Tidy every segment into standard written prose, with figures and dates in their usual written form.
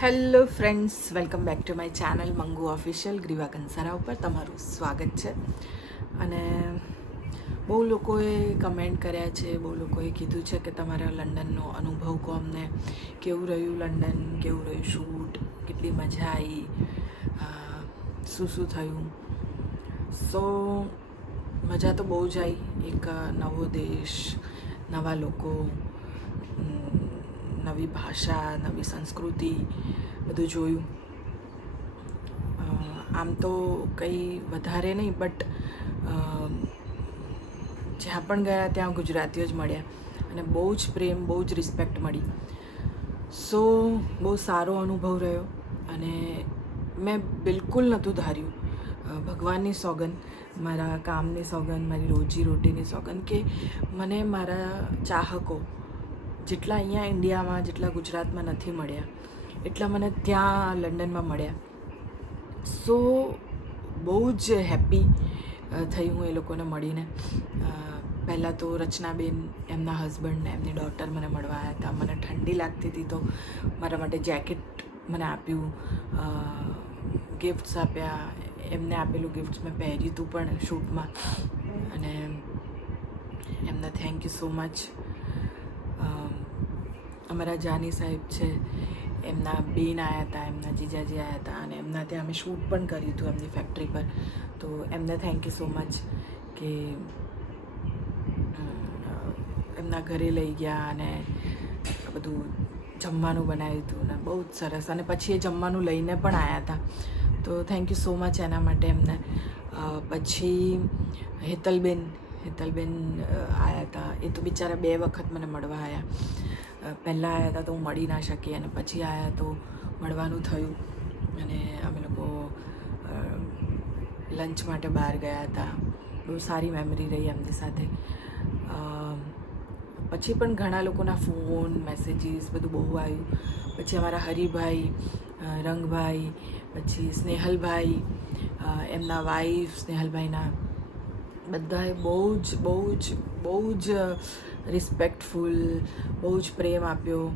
Hello friends, welcome back to my channel Mangu official. Greeva Kansara ઉપર તમારું સ્વાગત છે. અને બહુ લોકોએ કમેન્ટ કર્યા છે, બહુ લોકોએ કીધું છે કે તમારા લંડનનો અનુભવ કહો અમને. કેવું રહ્યું લંડન, કેવું રહ્યું શૂટ, કેટલી મજા આવી, શું શું થયું. સો મજા તો બહુ જ આવી. એક નવો દેશ, નવા લોકો, નવી ભાષા, નવી સંસ્કૃતિ, બધું જોયું. આમ તો કંઈ વધારે નહીં, બટ જ્યાં પણ ગયા ત્યાં ગુજરાતીઓ જ મળ્યા અને બહુ જ પ્રેમ, બહુ જ રિસ્પેક્ટ મળી. સો બહુ સારો અનુભવ રહ્યો. અને મેં બિલકુલ નહોતું ધાર્યું, ભગવાનની સોગંદ, મારા કામની સોગંદ, મારી રોજીરોટીની સોગંદ, કે મને મારા ચાહકો જેટલા અહીંયા ઇન્ડિયામાં, જેટલા ગુજરાતમાં નથી મળ્યા, એટલા મને ત્યાં લંડનમાં મળ્યા. સો બહુ જ હેપી થઈ હું એ લોકોને મળીને. પહેલાં તો રચનાબેન, એમના હસબન્ડ, એમની ડોટર મને મળવા આવ્યા હતા. મને ઠંડી લાગતી હતી તો મારા માટે જેકેટ મને આપ્યું, ગિફ્ટ્સ આપ્યા. એમને આપેલું ગિફ્ટ્સ મેં પહેર્યું હતું પણ શૂટમાં. અને એમને થેન્ક યુ સો મચ. અમારા જાની સાહેબ છે, એમના બેન આવ્યા હતા, એમના જીજાજી આવ્યા હતા અને એમના ત્યાં અમે શૂટ પણ કર્યું હતું એમની ફેક્ટરી પર. તો એમને થેન્ક યુ સો મચ કે એમના ઘરે લઈ ગયા અને બધું જમવાનું બનાવ્યું હતું ને બહુ જ સરસ. અને પછી એ જમવાનું લઈને પણ આવ્યા હતા. તો થેન્ક યુ સો મચ એના માટે એમને. પછી હેતલબેન આવ્યા હતા. એ તો બિચારા 2 વખત મને મળવા આવ્યા. પહેલાં આવ્યા હતા તો હું મળી ના શકી, અને પછી આવ્યા તો મળવાનું થયું. અને અમે લોકો લંચ માટે બહાર ગયા હતા. બહુ સારી મેમરી રહી એમની સાથે. પછી પણ ઘણા લોકોના ફોન, મેસેજીસ બધું બહુ આવ્યું. પછી અમારા હરિભાઈ, રંગભાઈ, પછી સ્નેહલભાઈ, એમના વાઈફ સ્નેહલભાઈના, બધાએ બહુ જ રિસ્પેક્ટફુલ, બહુ જ પ્રેમ આપ્યો.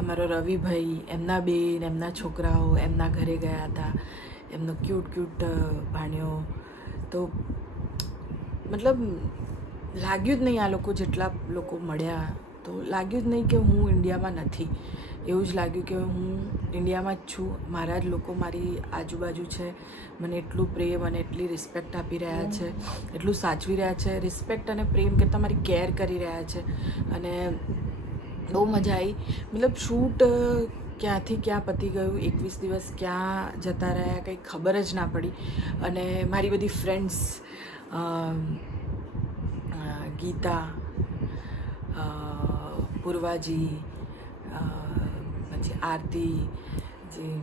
અમારો રવિભાઈ, એમના બેન, એમના છોકરાઓ એમના ઘરે ગયા હતા. એમનો ક્યુટ ભાણ્યો. તો મતલબ લાગ્યું જ નહીં, આ લોકો જેટલા લોકો મળ્યા તો લાગ્યું જ નહીં કે હું ઇન્ડિયામાં નથી. એવું જ લાગ્યું કે હું ઇન્ડિયામાં જ છું. મારા જ લોકો મારી આજુબાજુ છે. મને એટલું પ્રેમ અને એટલી રિસ્પેક્ટ આપી રહ્યા છે, એટલું સાચવી રહ્યા છે. રિસ્પેક્ટ અને પ્રેમ કે તમારી કેર કરી રહ્યા છે. અને બહુ મજા આવી. મતલબ શૂટ ક્યાંથી ક્યાં પતી ગયું, 21 દિવસ ક્યાં જતા રહ્યા કંઈ ખબર જ ના પડી. અને મારી બધી ફ્રેન્ડ્સ, ગીતા, પૂર્વાજી, પછી આરતી જી,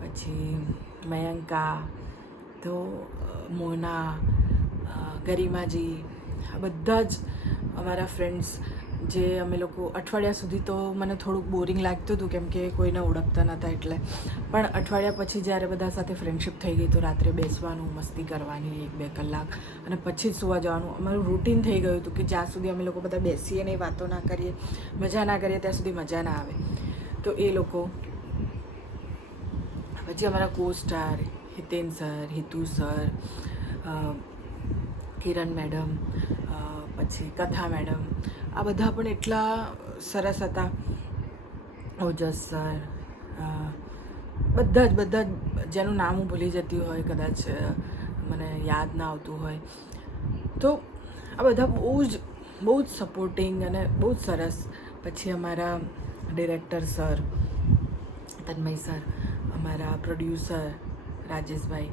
પછી મયંકા, તો મોના, ગરિમાજી, આ બધા જ અમારા ફ્રેન્ડ્સ. જે અમે લોકો અઠવાડિયા સુધી તો મને થોડુંક બોરિંગ લાગતું હતું કેમ કે કોઈને ઓળખતા નહોતા એટલે. પણ અઠવાડિયા પછી જ્યારે બધા સાથે ફ્રેન્ડશિપ થઈ ગઈ તો રાત્રે બેસવાનું, મસ્તી કરવાની 1-2 કલાક, અને પછી જ સૂવા જવાનું. અમારું રૂટીન થઈ ગયું હતું કે જ્યાં સુધી અમે લોકો બધા બેસીએ નહીં, વાતો ના કરીએ, મજા ના કરીએ, ત્યાં સુધી મજા ના આવે. તો એ લોકો પછી અમારા કો-સ્ટાર હિતેન સર, હિતુ સર, કિરણ મેડમ, પછી કથા મેડમ, આ બધા પણ એટલા સરસ હતા. ઓજસ સર, બધા જ જેનું નામ હું ભૂલી જતી હોય, કદાચ મને યાદ ના આવતું હોય. તો આ બધા બહુ જ સપોર્ટિંગ અને બહુ જ સરસ. પછી અમારા ડિરેક્ટર સર તન્મય સર, અમારા પ્રોડ્યુસર રાજેશભાઈ,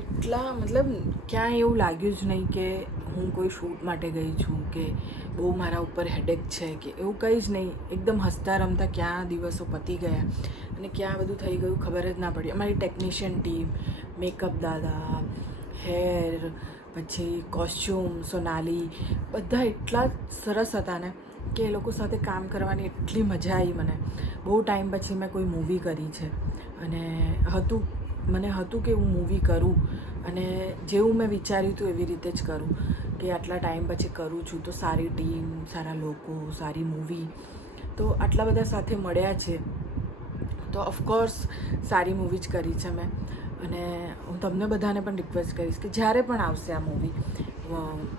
એટલા મતલબ ક્યાંય એવું લાગ્યું જ નહીં કે હું કોઈ શૂટ માટે ગઈ છું કે બહુ મારા ઉપર હેડેક છે કે એવું કંઈ જ નહીં. એકદમ હસતા રમતા ક્યાં દિવસો પતી ગયા અને ક્યાં બધું થઈ ગયું ખબર જ ના પડી. અમારી ટેકનિશિયન ટીમ, મેકઅપ દાદા, હેર, પછી કોસ્ચ્યુમ સોનાલી, બધા એટલા સરસ હતા ને કે એ લોકો સાથે કામ કરવાની એટલી મજા આવી મને. બહુ ટાઈમ પછી મેં કોઈ મૂવી કરી છે અને મને હતું કે હું મૂવી કરું, અને જેવું મેં વિચાર્યું હતું એવી રીતે જ કરું, કે આટલા ટાઈમ પછી કરું છું તો સારી ટીમ, સારા લોકો, સારી મૂવી. તો આટલા બધા સાથે મળ્યા છે તો ઓફકોર્સ સારી મૂવી જ કરી છે મેં. અને હું તમને બધાને પણ રિક્વેસ્ટ કરીશ કે જ્યારે પણ આવશે આ મૂવી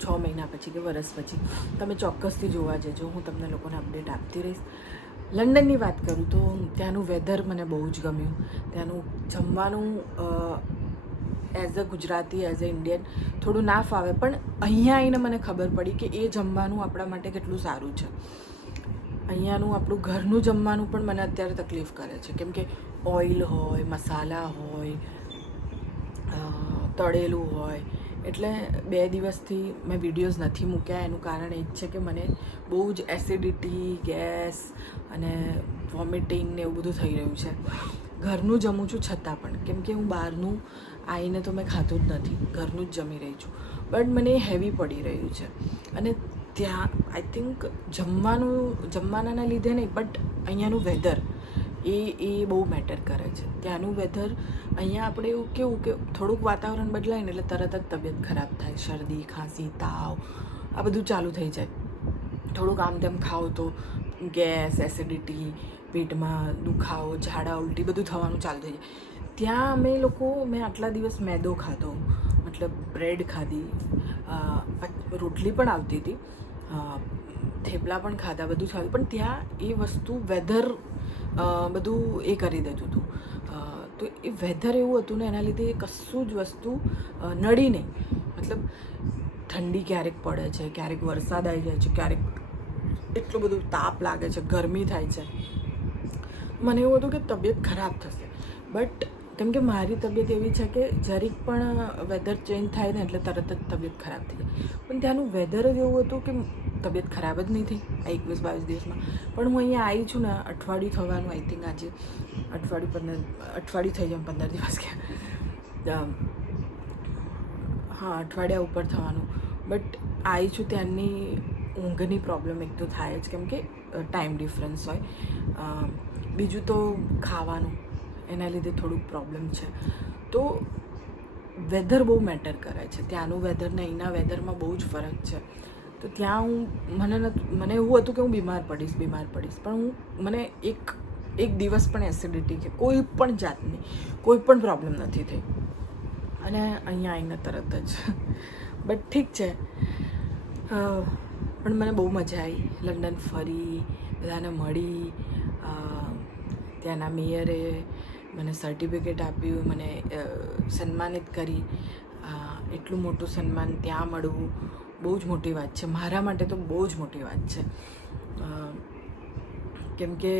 6 મહિના પછી કે વરસ પછી, તમે ચોક્કસથી જોવા જજો. હું તમને લોકોને અપડેટ આપતી રહીશ. લંડનની વાત કરું તો ત્યાંનું વેધર મને બહુ જ ગમ્યું. ત્યાંનું જમવાનું as a Gujarati, as a Indian થોડું ના ફાવે, પણ અહીંયા આવીને મને ખબર પડી કે એ જમવાનું આપણા માટે કેટલું સારું છે. અહીંયાનું આપણું ઘરનું જમવાનું પણ મને અત્યારે તકલીફ કરે છે, કેમ કે ઓઇલ હોય, મસાલા હોય, તળેલું હોય. એટલે 2 દિવસથી મેં વિડીયોઝ નથી મૂક્યા. એનું કારણ એ જ છે કે મને બહુ જ એસિડિટી, ગેસ અને વોમિટિંગ ને એવું બધું થઈ રહ્યું છે. ઘરનું જમું છું છતાં પણ, કેમ કે હું બહારનું આવીને તો મેં ખાધું જ નથી, ઘરનું જ જમી રહી છું. બટ મને એ હેવી પડી રહ્યું છે. અને ત્યાં આઈ થિંક જમવાના લીધે નહીં, બટ અહીંયાનું વેધર એ બહુ મેટર કરે છે. ત્યાંનું વેધર, અહીંયા આપણે એવું કેવું કે થોડુંક વાતાવરણ બદલાય ને એટલે તરત જ તબિયત ખરાબ થાય, શરદી, ખાંસી, તાવ આ બધું ચાલુ થઈ જાય. થોડુંક આમ તેમ ખાઓ તો ગેસ, એસિડિટી, પેટમાં દુખાવો, ઝાડા ઉલટી બધું થવાનું ચાલુ થઈ જાય. ત્યાં મેં આટલા દિવસ મેદો ખાધો, મતલબ બ્રેડ ખાધી, રોટલી પણ આવતી હતી, થેપલા પણ ખાધા, બધું ખાધું, પણ ત્યાં એ વસ્તુ વેધર બધું એ કરી દેતું હતું. તો એ વેધર એવું હતું ને, એના લીધે કશું જ વસ્તુ નડી નહીં. મતલબ ઠંડી ક્યારેક પડે છે, ક્યારેક વરસાદ આવી જાય છે, ક્યારેક એટલું બધું તાપ લાગે છે, ગરમી થાય છે. મને એવું હતું કે તબિયત ખરાબ થશે, બટ કેમ કે મારી તબિયત એવી છે કે જરીક પણ વેધર ચેન્જ થાય ને એટલે તરત જ તબિયત ખરાબ થઈ જાય. પણ ત્યાંનું વેધર જ એવું હતું કે તબિયત ખરાબ જ નહીં થઈ આ 21-22 દિવસમાં. પણ હું અહીંયા આવી છું ને, અઠવાડિયું થવાનું, આઈ થિંક આજે અઠવાડિયું થઈ જાય, 15 દિવસ ગયા, હા અઠવાડિયા ઉપર થવાનું. બટ આવી છું ત્યાંની ઊંઘની પ્રોબ્લેમ એક તો થાય જ, કેમ કે ટાઈમ ડિફરન્સ હોય. બીજું તો ખાવાનું, એના લીધે થોડુંક પ્રોબ્લેમ છે. તો વેધર બહુ મેટર કરે છે. ત્યાંનું વેધર ને અહીંના વેધરમાં બહુ જ ફરક છે. તો ત્યાં મને એવું હતું કે હું બીમાર પડીશ, પણ મને એક દિવસ પણ એસિડિટી કે કોઈ પણ જાતની કોઈ પણ પ્રોબ્લેમ નથી થઈ. અને અહીંયા આવીને તરત જ બટ ઠીક છે. પણ મને બહુ મજા આવી લંડન ફરી, બધાને મળી. ત્યાંના મેયરે મને સર્ટિફિકેટ આપ્યું, મને સન્માનિત કરી. એટલું મોટું સન્માન ત્યાં મળવું બહુ જ મોટી વાત છે. મારા માટે તો બહુ જ મોટી વાત છે. કેમ કે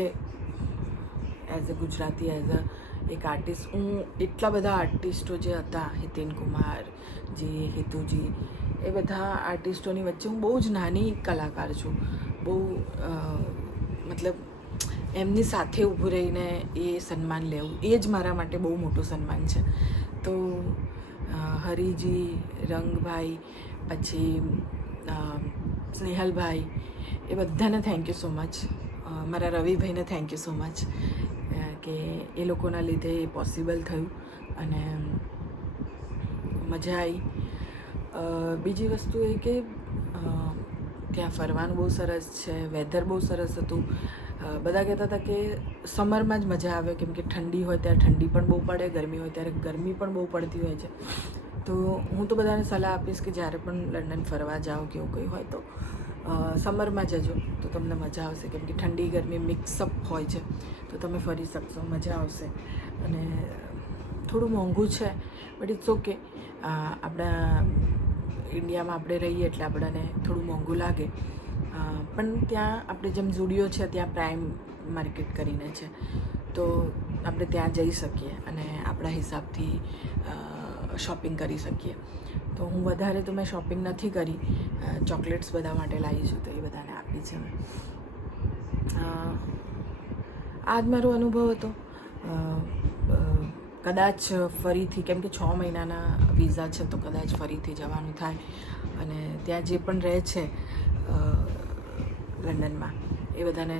as a Gujarati, as a એક આર્ટિસ્ટ, હું એટલા બધા આર્ટિસ્ટો જે હતા, હિતેન કુમાર જી, હિતુજી, એ બધા આર્ટિસ્ટોની વચ્ચે હું બહુ જ નાની કલાકાર છું. બહુ મતલબ એમની સાથે ઊભું રહીને એ સન્માન લેવું, એ જ મારા માટે બહુ મોટું સન્માન છે. તો હરિજી, રંગભાઈ, પછી સ્નેહલભાઈ, એ બધાને થેન્ક યુ સો મચ. મારા રવિભાઈને થેન્ક યુ સો મચ કે એ લોકોના લીધે એ પોસિબલ થયું અને મજા આવી. બીજી વસ્તુ એ કે ત્યાં ફરવાનું બહુ સરસ છે, વેધર બહુ સરસ હતું. બધા કહેતા હતા કે સમરમાં જ મજા આવે, કેમ કે ઠંડી હોય ત્યારે ઠંડી પણ બહુ પડે, ગરમી હોય ત્યારે ગરમી પણ બહુ પડતી હોય છે. તો હું તો બધાને સલાહ આપીશ કે જ્યારે પણ લંડન ફરવા જાઓ કે એવું કંઈ હોય તો સમરમાં જજો, તો તમને મજા આવશે. કેમ કે ઠંડી ગરમી મિક્સઅપ હોય છે, તો તમે ફરી શકશો, મજા આવશે. અને થોડું મોંઘું છે, બટ ઇટ્સ ઓકે. આપણા ઇન્ડિયામાં આપણે રહીએ એટલે આપણને થોડું મોંઘું લાગે. પણ ત્યાં આપણે જેમ ઝુડિયો છે, ત્યાં પ્રાઇમ માર્કેટ કરીને છે, તો આપણે ત્યાં જઈ શકીએ અને આપણા હિસાબથી શોપિંગ કરી શકીએ. તો હું વધારે તો મેં શોપિંગ નથી કરી, ચોકલેટ્સ બધા માટે લાવી છું, તો એ બધાને આપી છે મેં. આ જ મારો અનુભવ હતો. કદાચ ફરીથી, કેમ કે 6 મહિનાના વિઝા છે, તો કદાચ ફરીથી જવાનું થાય. અને ત્યાં જે પણ રહે છે લંડનમાં, એ બધાને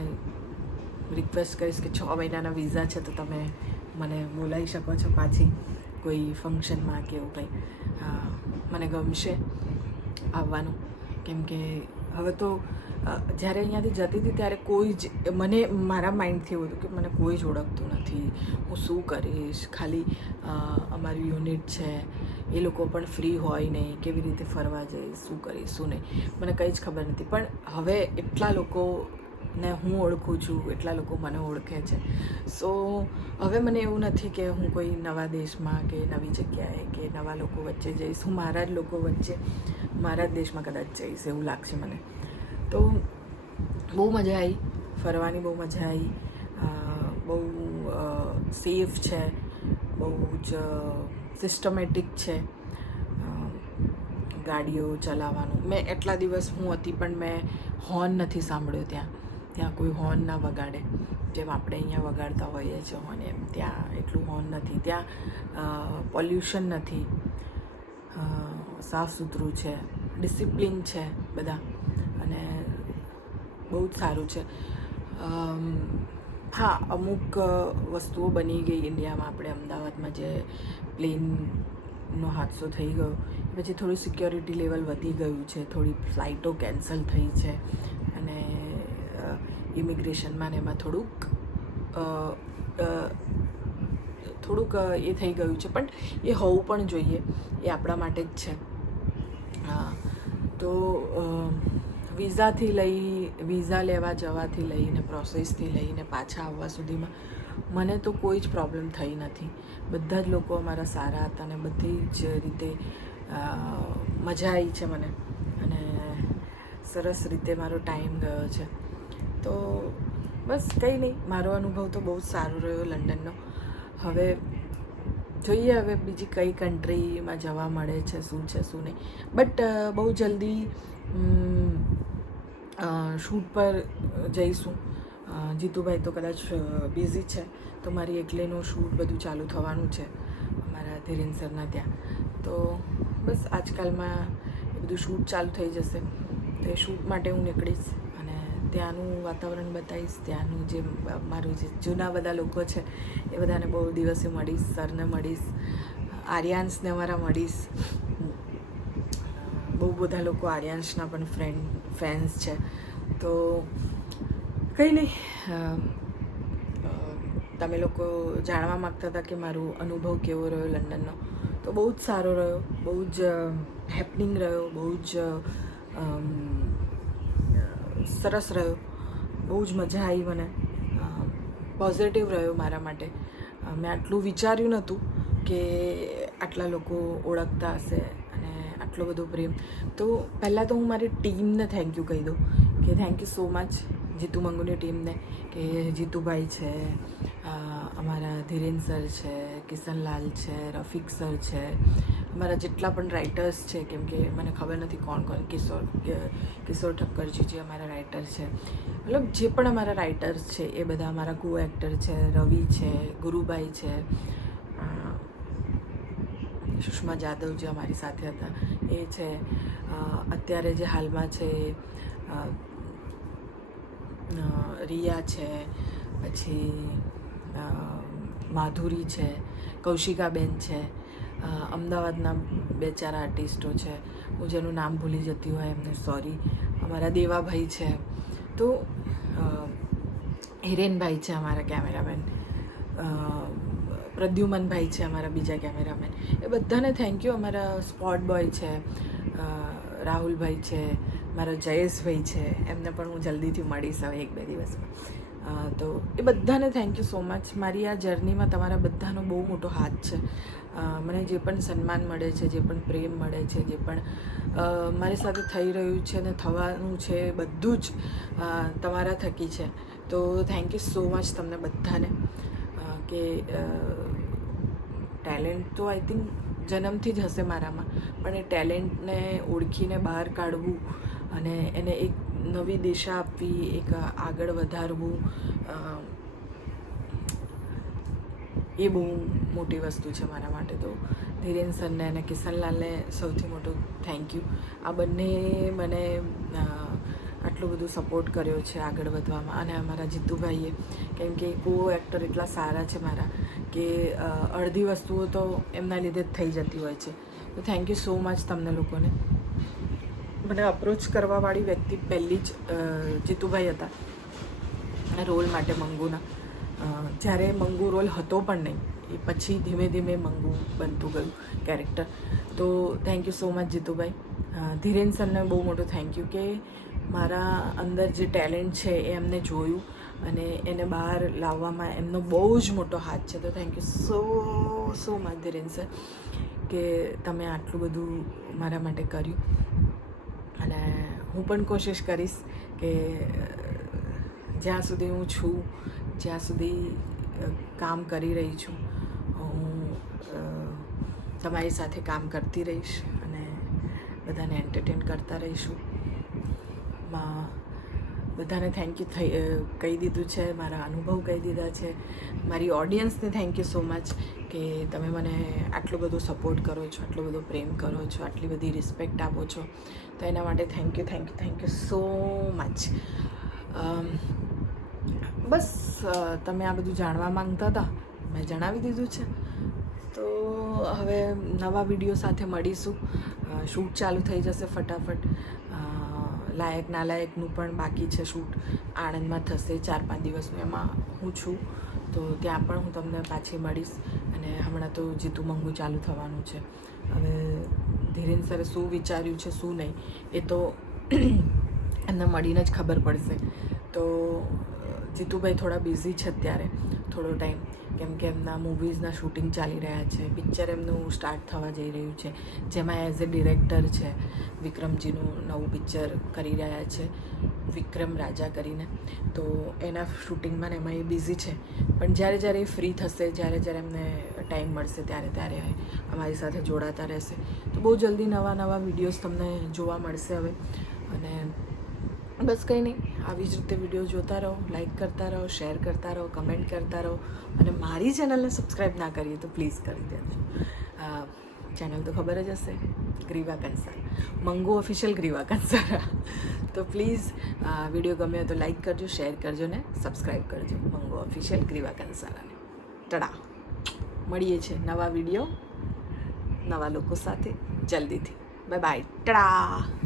રિક્વેસ્ટ કરીશ કે 6 મહિનાના વિઝા છે, તો તમે મને બોલાવી શકો છો પાછી કોઈ ફંક્શનમાં કે એવું કંઈ. મને ગમશે આવવાનું, કેમ કે હવે તો જ્યારે અહીંયાથી જતી હતી ત્યારે કોઈ જ મારા માઇન્ડથી એવું હતું કે મને કોઈ જ ઓળખતું નથી, હું શું કરીશ, ખાલી અમારી યુનિટ છે, એ લોકો પણ ફ્રી હોય નહીં, કેવી રીતે ફરવા જઈશ, શું કરીશ શું નહીં, મને કંઈ જ ખબર નથી. પણ હવે એટલા લોકોને હું ઓળખું છું, એટલા લોકો મને ઓળખે છે. સો હવે મને એવું નથી કે હું કોઈ નવા દેશમાં કે નવી જગ્યાએ કે નવા લોકો વચ્ચે જઈશ, હું મારા જ લોકો વચ્ચે મારા જ દેશમાં કદાચ જઈશ એવું લાગશે મને. તો બહુ મજા આવી, ફરવાની બહુ મજા આવી, બહુ સેફ છે, બહુ જ સિસ્ટમેટિક છે ગાડીઓ ચલાવવાનું. મેં એટલા દિવસ હું હતી પણ મેં હોર્ન નથી સાંભળ્યો ત્યાં કોઈ હોર્ન ના વગાડે, જેમ આપણે અહીંયા વગાડતા હોઈએ છીએ હોર્ન, એમ ત્યાં એટલું હોર્ન નથી, ત્યાં પોલ્યુશન નથી, સાફ સુથરું છે, ડિસિપ્લિન છે બધા, અને બહુ જ સારું છે. હા, અમુક વસ્તુઓ બની ગઈ ઇન્ડિયામાં, આપણે અમદાવાદમાં જે પ્લેનનો હાદસો થઈ ગયો પછી થોડું સિક્યોરિટી લેવલ વધી ગયું છે, થોડી ફ્લાઇટો કેન્સલ થઈ છે, અને ઇમિગ્રેશનમાં ને એમાં થોડુંક એ થઈ ગયું છે, પણ એ હોવું પણ જોઈએ, એ આપણા માટે જ છે. તો વિઝા લેવા જવાથી લઈને પ્રોસેસથી લઈને પાછા આવવા સુધીમાં મને તો કોઈ જ પ્રોબ્લેમ થઈ નથી. બધા જ લોકો અમારા સારા હતા અને બધી જ રીતે મજા આવી છે મને, અને સરસ રીતે મારો ટાઈમ ગયો છે. તો બસ કંઈ નહીં, મારો અનુભવ તો બહુ જ સારો રહ્યો લંડનનો. હવે જોઈએ હવે બીજી કઈ કન્ટ્રીમાં જવા મળે છે, શું છે શું નહીં. બટ બહુ જલ્દી શૂટ પર જઈશું. જીતુભાઈ તો કદાચ બિઝી છે, તો મારી એકલીનું શૂટ બધું ચાલુ થવાનું છે અમારા ધીરેન સરના ત્યાં. તો બસ આજકાલમાં એ બધું શૂટ ચાલુ થઈ જશે, તો એ શૂટ માટે હું નીકળીશ અને ત્યાંનું વાતાવરણ બતાવીશ, ત્યાંનું જે મારું જે જૂના બધા લોકો છે એ બધાને બહુ દિવસે મળીશ, સરને મળીશ, આર્યાન્સને અમારા મળીશ. બહુ બધા લોકો આર્યાન્સના પણ ફેન્સ છે. તો કંઈ નહીં, તમે લોકો જાણવા માગતા હતા કે મારો અનુભવ કેવો રહ્યો લંડનનો, તો બહુ જ સારો રહ્યો, બહુ જ હેપનિંગ રહ્યો, બહુ જ સરસ રહ્યો, બહુ જ મજા આવી મને, પોઝિટિવ રહ્યો મારા માટે. મેં આટલું વિચાર્યું નહોતું કે આટલા લોકો ઓળખતા હશે અને આટલો બધો પ્રેમ. તો પહેલાં તો હું મારી ટીમને થેન્ક યુ કહી દઉં કે thank you so much Jitu મંગુની ટીમને, કે જીતુભાઈ છે, અમારા ધીરેન સર છે, કિશનલાલ છે, રફીક સર છે, અમારા જેટલા પણ રાઇટર્સ છે, કેમ કે મને ખબર નથી કોણ કિશોર ઠક્કરજી જે અમારા રાઇટર છે, મતલબ જે પણ અમારા રાઇટર્સ છે એ બધા અમારા કો એક્ટર છે, રવિ છે, ગુરુભાઈ છે, સુષ્મા જાદવ જે અમારી સાથે હતા એ છે, અત્યારે જે હાલમાં છે રિયા છે, પછી માધુરી છે, કૌશિકાબેન છે, અમદાવાદના 2-4 આર્ટિસ્ટો છે, હું જેનું નામ ભૂલી જતી હોય એમને સોરી, અમારા દેવાભાઈ છે, તો હિરેનભાઈ છે અમારા કેમેરામેન, પ્રદ્યુમનભાઈ છે અમારા બીજા કેમેરામેન, એ બધાને થેન્ક યુ. અમારા સ્પોટ બોય છે, રાહુલભાઈ છે, મારા જયેશભાઈ છે, એમને પણ હું જલ્દીથી મળીશ હવે 1-2 દિવસમાં. તો એ બધાને થેન્ક યુ સો મચ. મારી આ જર્નીમાં તમારા બધાનો બહુ મોટો હાથ છે. મને જે પણ સન્માન મળે છે, જે પણ પ્રેમ મળે છે, જે પણ મારી સાથે થઈ રહ્યું છે ને થવાનું છે, બધું જ તમારા થકી છે. તો થેન્ક યુ સો મચ તમને બધાને. કે ટેલેન્ટ તો આઈ થિંક જન્મથી જ હશે મારામાં, પણ એ ટેલેન્ટને ઓળખીને બહાર કાઢવું અને એને એક નવી દિશા આપવી, એક આગળ વધારવું, એ બહુ મોટી વસ્તુ છે મારા માટે. તો ધીરેન સરને અને કિશનલાલને સૌથી મોટું થેન્ક યુ. આ બંને મને આટલું બધું સપોર્ટ કર્યો છે આગળ વધવામાં, અને અમારા જીતુભાઈએ, કેમ કે કો એક્ટર એટલા સારા છે મારા કે અડધી વસ્તુઓ તો એમના લીધે જ થઈ જતી હોય છે. તો થેન્ક યુ સો મચ તમને લોકોને. મને અપ્રોચ કરવાવાળી વ્યક્તિ પહેલી જ જીતુભાઈ હતા રોલ માટે મંગુના. જ્યારે મંગુ રોલ હતો પણ નહીં, એ પછી ધીમે ધીમે મંગુ બનતું ગયું કેરેક્ટર. તો thank you so much Jitubhai. Dhiren સરને બહુ મોટું થેન્ક યુ કે મારા અંદર જે ટેલેન્ટ છે એ એમને જોયું અને એને બહાર લાવવામાં એમનો બહુ જ મોટો હાથ છે. તો thank you so much Dhiren sir કે તમે આટલું બધું મારા માટે કર્યું. અને હું પણ કોશિશ કરીશ કે જ્યાં સુધી હું છું, જ્યાં સુધી કામ કરી રહી છું, હું તમારી સાથે કામ કરતી રહીશ અને બધાને એન્ટરટેન કરતા રહીશું. બધાને થેન્ક યુ કહી દીધું છે, મારા અનુભવ કહી દીધા છે. મારી ઓડિયન્સને થેન્ક યુ સો મચ કે તમે મને આટલો બધો સપોર્ટ કરો છો, આટલો બધો પ્રેમ કરો છો, આટલી બધી રિસ્પેક્ટ આપો છો. તો એના માટે થેન્ક યુ સો મચ. બસ તમે આ બધું જાણવા માંગતા હતા, મેં જણાવી દીધું છે. તો હવે નવા વિડીયો સાથે મળીશું. શૂટ ચાલુ થઈ જશે ફટાફટ. લાયક નાલાયકનું પણ બાકી છે શૂટ, આણંદમાં થશે 4-5 દિવસનું. એમાં હું છું તો ત્યાં પણ હું તમને પાછી મળીશ. અને હમણાં તો જીતુ મંગુ ચાલુ થવાનું છે. હવે ધીરેન સરે શું વિચાર્યું છે શું નહીં એ તો એમને મળીને જ ખબર પડશે. તો જીતુભાઈ થોડા બિઝી છે અત્યારે થોડો ટાઈમ, કેમ કે એમના મૂવીઝના શૂટિંગ ચાલી રહ્યા છે. પિક્ચર એમનું સ્ટાર્ટ થવા જઈ રહ્યું છે, જેમાં એઝ એ ડિરેક્ટર છે. વિક્રમજીનું નવું પિક્ચર કરી રહ્યા છે, વિક્રમ રાજા કરીને. તો એના શૂટિંગમાં ને એમાં એ બિઝી છે. પણ જ્યારે જ્યારે એ ફ્રી થશે, જ્યારે જ્યારે એમને ટાઈમ મળશે ત્યારે ત્યારે અમારી સાથે જોડાતા રહેશે. તો બહુ જલ્દી નવા વિડીયોઝ તમને જોવા મળશે હવે. અને બસ કંઈ નહીં, આવી જ રીતે વિડીયો જોતા રહો, લાઈક કરતા રહો, શેર કરતા રહો, કમેન્ટ કરતા રહો. અને મારી ચેનલને સબસ્ક્રાઈબ ના કરીએ તો પ્લીઝ કરી દેજો. ચેનલ તો ખબર જ હશે, ગ્રીવા કંસારા, મંગુ ઓફિશિયલ ગ્રીવા કંસારા. તો પ્લીઝ વિડીયો ગમે તો લાઈક કરજો, શેર કરજો ને સબસ્ક્રાઈબ કરજો મંગુ ઓફિશિયલ ગ્રીવા કંસારાને. ટડા, મળીએ છીએ નવા વિડીયો નવા લોકો સાથે જલ્દીથી. Bye bye, ટડા.